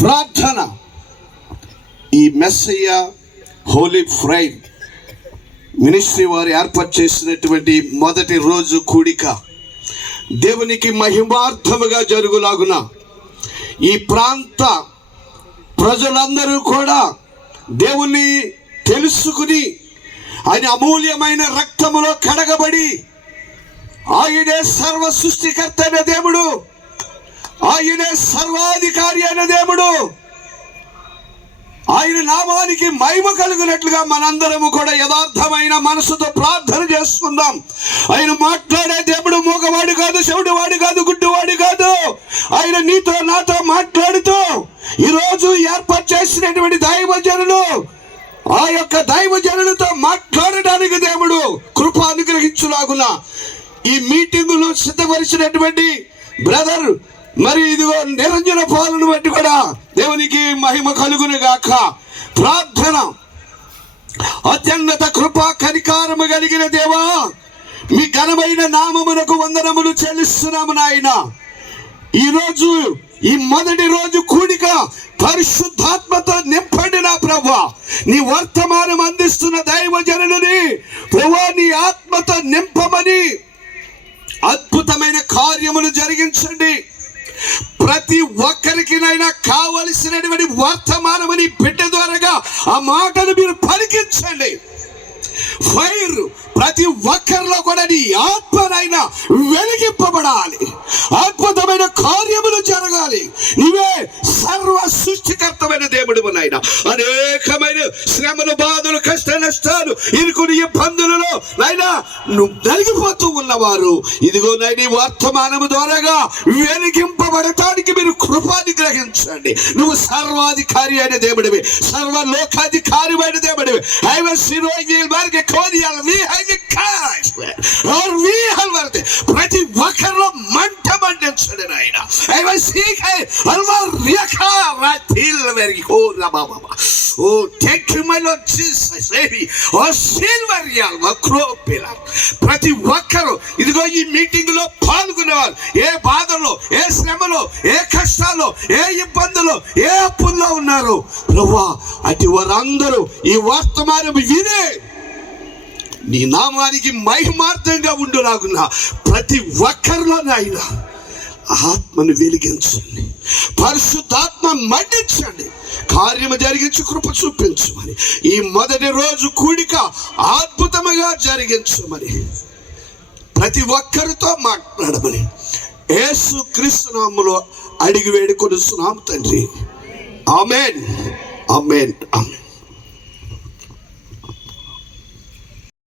ప్రార్థన. ఈ Messiah Holi fried ministry వారు ఏర్పాటు చేసినటువంటి మొదటి రోజు కూడిక. దేవునికి మహిమార్థముగా జరుగులాగున ఈ ప్రాంత ప్రజలందరూ కూడా దేవుణ్ణి తెలుసుకుని ఆయన అమూల్యమైన రక్తములో కడగబడి ఆయనే సర్వ సృష్టికర్త అయిన దేవుడు. ఆయనే సర్వాధికారి అయిన దేవుడు. ఆయన నామానికి మహిమ కలుగునట్లుగా మనందరము కూడా యథార్థమైన మనసుతో ప్రార్థన చేసుకుందాం. ఆయన మాట్లాడే దేవుడు మూగవాడు కాదు చెవుడు వాడు కాదు గుడ్డివాడు కాదు. ఆయన నీతో నాతో మాట్లాడుతూ ఈరోజు ఏర్పాటు చేసినటువంటి దైవజనులు ఆ యొక్క దైవజనులతో మాట్లాడడానికి దేవుడు కృప అనుగ్రహించులాగున ఈ మీటింగులు సిద్ధపరిచినటువంటి బ్రదర్ మరి ఇదిగో నిరంజన పాలను బట్టి కూడా దేవునికి మహిమ కలుగును గాక. ప్రార్థన. అత్యున్నత కృపా కనికారము కలిగిన దేవా మీ ఘనమైన నామమునకు వందనములు చెల్లిస్తున్నాము నాయన. ఈరోజు ఈ మొదటి రోజు కూడిక పరిశుద్ధాత్మతో నింపండి నా ప్రభా. నీ వర్తమానం అందిస్తున్న దైవజనులని ప్రభా నీ ఆత్మతో నింపమని అద్భుతమైన కార్యములు జరిగించండి. ప్రతి ఒక్కరికినైనా కావలసినటువంటి వర్తమానమని బిడ్డ ద్వారాగా ఆ మాటను మీరు పలికించండి. ఫైర్ ప్రతి ఒక్కరిలో కూడా నీ ఆత్మనైనా వెలిగింపబడాలి. అద్భుతమైన కార్యములు జరగాలి. నీవే సర్వ సృష్టికర్తమైన దేవుడు నాయన అనేకమైన శ్రమలు బాధలు కష్ట నష్టాలు ఇరుకుని ఇబ్బందులలో నాయనా నువ్వు నలిగిపోతూ ఉన్నవారు. ఇదిగో నాయన వర్తమానము ద్వారాగా వెలిగింపబడటానికి మీరు కృపాని గ్రహించండి. నువ్వు సర్వాధికారి అయిన దేవుడివి. సర్వ లోకాధికారి అయిన దేవుడివి. ఐ వాస్ సిరోగిల్ మార్గ కోదియాల కాష్ ఆర్ ఐ వాస్ సీక్ హై అల్వర్ రియఖా రాతిల్ వెరి ఓ బాబా ఓ thank you my Lord Jesus baby ఓ సిల్వర్ యాల్ వక్రోపిల ప్రతి ఒక్కరు ఇదిగో ఈ మీటింగ్లో పాల్గొనేవారు. ఏ బాధలో ఏ శ్రమలో ఏ కష్టాల్లో ఏ ఇబ్బందులు ఏ అప్పుల్లో ఉన్నారు? ప్రభా అటు వారందరూ ఈ వర్తమానం వినే నీ నామానికి మహిమార్థంగా ఉండు నాకున్నా ప్రతి ఒక్కరిలో నాయన ఆత్మను వెలిగించండి. పరిశుద్ధాత్మ మండించండి కార్యము జరిగించి కృప చూపించమని. ఈ మొదటి రోజు కూడిక అద్భుతముగా జరిగించమని. ప్రతి ఒక్కరితో మాట్లాడమని. యేసు క్రీస్తునాములో అడిగి వేడుకొనిస్తున్నాము తండ్రి. ఆమెన్. ఆమెన్. ఆమెన్.